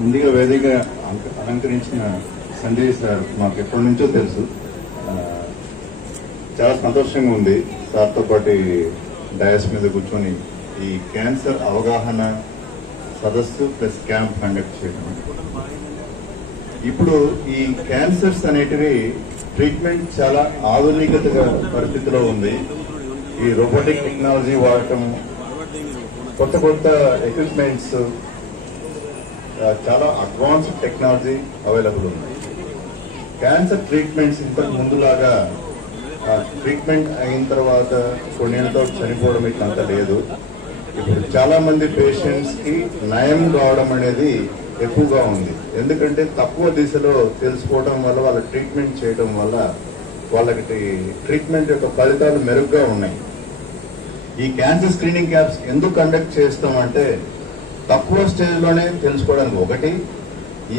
ముందుగా వేదిక అలంకరించిన సంజయ్ సార్ మాకు ఎప్పటి నుంచో తెలుసు. చాలా సంతోషంగా ఉంది సార్తో పాటు డయాస్ మీద కూర్చొని ఈ క్యాన్సర్ అవగాహన సదస్సు ప్లస్ క్యాంప్ కండక్ట్ చేయడం. ఇప్పుడు ఈ క్యాన్సర్స్ అనేటివి ట్రీట్మెంట్ చాలా ఆధునికత పరిస్థితిలో ఉంది. ఈ రోబోటిక్ టెక్నాలజీ వాడటం, కొత్త కొత్త ఎక్విప్మెంట్స్, చాలా అడ్వాన్స్డ్ టెక్నాలజీ అవైలబుల్ ఉంది. క్యాన్సర్ ట్రీట్మెంట్స్ ఇంతకు ముందులాగా ట్రీట్మెంట్ అయిన తర్వాత కొన్నేళ్ళతో చనిపోవడం ఇట్లంతా లేదు. ఇప్పుడు చాలా మంది పేషెంట్స్ కి నయం కావడం అనేది ఎక్కువగా ఉంది. ఎందుకంటే తక్కువ దిశలో తెలుసుకోవడం వల్ల, వాళ్ళ ట్రీట్మెంట్ చేయడం వల్ల వాళ్ళకి ట్రీట్మెంట్ యొక్క ఫలితాలు మెరుగ్గా ఉన్నాయి. ఈ క్యాన్సర్ స్క్రీనింగ్ క్యాంప్స్ ఎందుకు కండక్ట్ చేస్తామంటే తక్కువ స్టేజ్లోనే తెలుసుకోవడానికి. ఒకటి,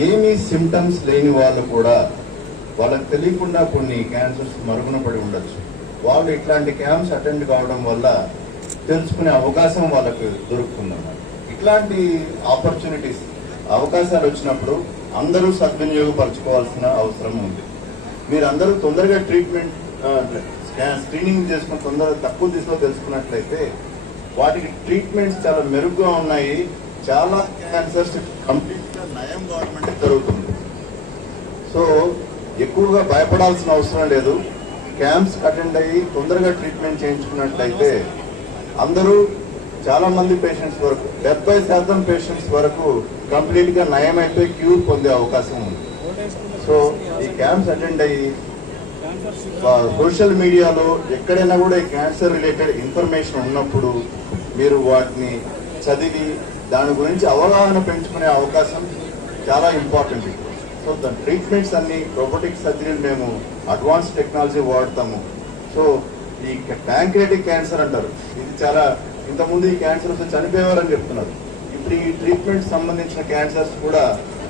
ఏమీ సిమ్టమ్స్ లేని వాళ్ళు కూడా వాళ్ళకి తెలియకుండా కొన్ని క్యాన్సర్స్ మరుగున పడి ఉండొచ్చు. వాళ్ళు ఇట్లాంటి క్యాంప్స్ అటెండ్ కావడం వల్ల తెలుసుకునే అవకాశం వాళ్ళకు దొరుకుతుందన్నమాట. ఇట్లాంటి ఆపర్చునిటీస్, అవకాశాలు వచ్చినప్పుడు అందరూ సద్వినియోగపరచుకోవాల్సిన అవసరం ఉంది. మీరందరూ తొందరగా ట్రీట్మెంట్ స్క్రీనింగ్ చేసుకుని తొందరగా తక్కువ దిశలో తెలుసుకున్నట్లయితే వాటికి ట్రీట్మెంట్స్ చాలా మెరుగ్గా ఉన్నాయి. చాలా క్యాన్సర్స్ కంప్లీట్ గా నయం కావడం జరుగుతుంది. సో ఎక్కువగా భయపడాల్సిన అవసరం లేదు. క్యాంప్స్ అటెండ్ అయ్యి తొందరగా ట్రీట్మెంట్ చేయించుకున్నట్లయితే అందరూ, చాలా మంది పేషెంట్స్ వరకు 70% పేషెంట్స్ వరకు కంప్లీట్ గా నయం అయిపోయి క్యూర్ పొందే అవకాశం ఉంది. సో ఈ క్యాంప్స్ అటెండ్ అయ్యి సోషల్ మీడియాలో ఎక్కడైనా కూడా ఈ క్యాన్సర్ రిలేటెడ్ ఇన్ఫర్మేషన్ ఉన్నప్పుడు మీరు వాటిని చదివి దాని గురించి అవగాహన పెంచుకునే అవకాశం చాలా ఇంపార్టెంట్. సో దాని ట్రీట్మెంట్స్ అన్ని రోబోటిక్ సర్జరీలు మేము అడ్వాన్స్ టెక్నాలజీ వాడతాము. సో ఈ ప్యాంక్రియాటిక్ క్యాన్సర్ అంటారు, ఇది చాలా ఇంతకుముందు ఈ క్యాన్సర్ వస్తే చనిపోయేవారని చెప్తున్నారు. ఇప్పుడు ఈ ట్రీట్మెంట్ సంబంధించిన క్యాన్సర్స్ కూడా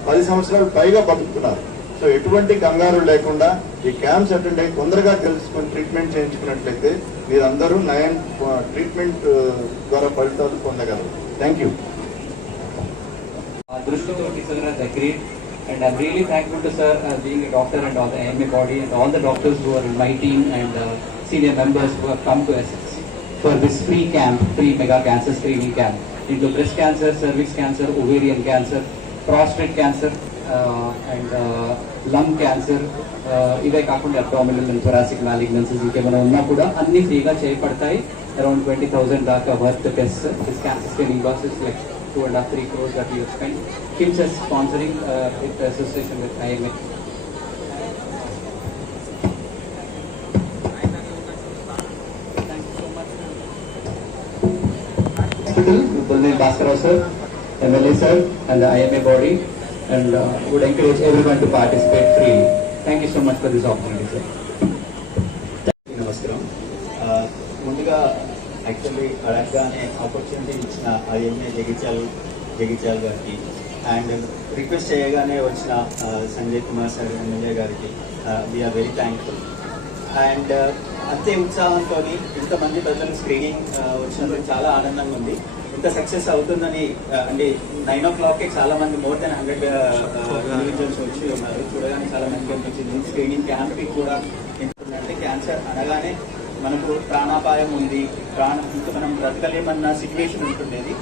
10 సంవత్సరాలు పైగా బతుకుతున్నారు. సో ఎటువంటి కంగారు లేకుండా ఈ క్యాంప్స్ అటెండ్ అయ్యి తొందరగా తెలుసుకొని ట్రీట్మెంట్ చేయించుకున్నట్లయితే మీరందరూ నయం ట్రీట్మెంట్ ద్వారా ఫలితాలు పొందగలరు. Thank you. And I'm really thankful to sir being a doctor and all the AMA body and all the doctors who are in my team and senior members who have come to assist for this free camp, free mega cancer screening camp into breast cancer, cervix cancer, ovarian cancer, prostate cancer and lung cancer, ఇవే కాకుండా abdominal and thoracic malignancies ఇంకేమైనా ఉన్నా కూడా అన్ని ఫ్రీగా చేయబడతాయి. Around 20,000 దాకా worth test. This cancer screening cost is like 2.5-3 crores that we have spent. KIMS is sponsoring with association with IMA. Thank you so much. Hospital, Bulnil Bhaskar sir, MLA sir and the IMA body, and would encourage everyone to participate freely. Thank you so much for this opportunity sir. Namaskaram. ముందుగా actually అడగగానే opportunity ఇచ్చిన IMA Jagtial గారికి and request చేయగానే వచ్చిన Sanjay Kumar sir MLA గారికి we are very thankful. And అంతే ఉత్సాహంతో ఇంతమంది ప్రజలు స్క్రీనింగ్ వచ్చినందుకు చాలా ఆనందంగా ఉంది. ఇంత సక్సెస్ అవుతుందని అంటే 9 o'clock చాలా మంది మోర్ దెన్ 100 ఇండివిజువల్స్ వచ్చి ఉన్నారు. చూడగానే చాలా మంది అనిపించింది. స్క్రీనింగ్ క్యాంప్కి కూడా ఎందుకంటే క్యాన్సర్ అనగానే మనకు ప్రాణాపాయం ఉంది, ఇంకా మనం బ్రతకలేమన్న సిచ్యువేషన్ ఉంటుండేది.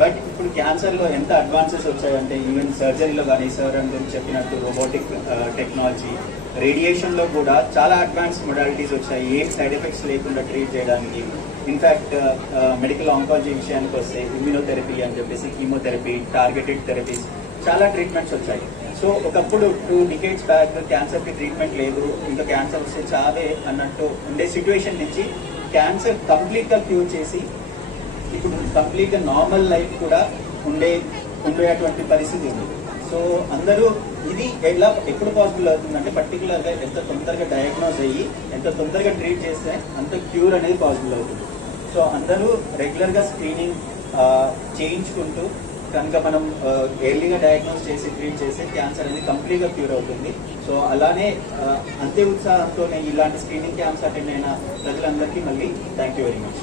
బట్ ఇప్పుడు క్యాన్సర్లో ఎంత అడ్వాన్సెస్ వచ్చాయంటే ఈవెన్ సర్జరీలో కానీ సార్ అందరూ చెప్పినట్టు రోబోటిక్ టెక్నాలజీ, రేడియేషన్లో కూడా చాలా అడ్వాన్స్ మొడాలిటీస్ వచ్చాయి. ఏం సైడ్ ఎఫెక్ట్స్ లేకుండా ట్రీట్ చేయడానికి. ఇన్ఫ్యాక్ట్ మెడికల్ ఆంకాలజీ విషయానికి వస్తే ఇమ్యూనోథెరపీ అని చెప్పేసి కీమోథెరపీ, టార్గెటెడ్ థెరపీస్, చాలా ట్రీట్మెంట్స్ వచ్చాయి. సో ఒకప్పుడు 2 decades బ్యాక్ క్యాన్సర్కి ట్రీట్మెంట్ లేదు, ఇంకా క్యాన్సర్ వస్తే చావే అన్నట్టు ఉండే సిచ్యువేషన్ నుంచి క్యాన్సర్ కంప్లీట్గా క్యూర్ చేసి ఇప్పుడు కంప్లీట్గా నార్మల్ లైఫ్ కూడా ఉండేటువంటి పరిస్థితి ఉంది. సో అందరూ ఇది ఎప్పుడు పాసిబుల్ అవుతుందంటే పర్టికులర్గా ఎంత తొందరగా డయాగ్నోజ్ అయ్యి ఎంత తొందరగా ట్రీట్ చేస్తే అంత క్యూర్ అనేది పాసిబుల్ అవుతుంది. సో అందరూ రెగ్యులర్గా స్క్రీనింగ్ చేయించుకుంటూ కనుక మనం ఎర్లీగా డయాగ్నోస్ చేసి ట్రీట్ చేస్తే క్యాన్సర్ అనేది కంప్లీట్గా క్యూర్ అవుతుంది. సో అలానే అంతే ఉత్సాహంతోనే ఇలాంటి స్క్రీనింగ్ క్యాంప్స్ అటెండ్ అయిన ప్రజలందరికీ మళ్ళీ థ్యాంక్ యూ వెరీ మచ్.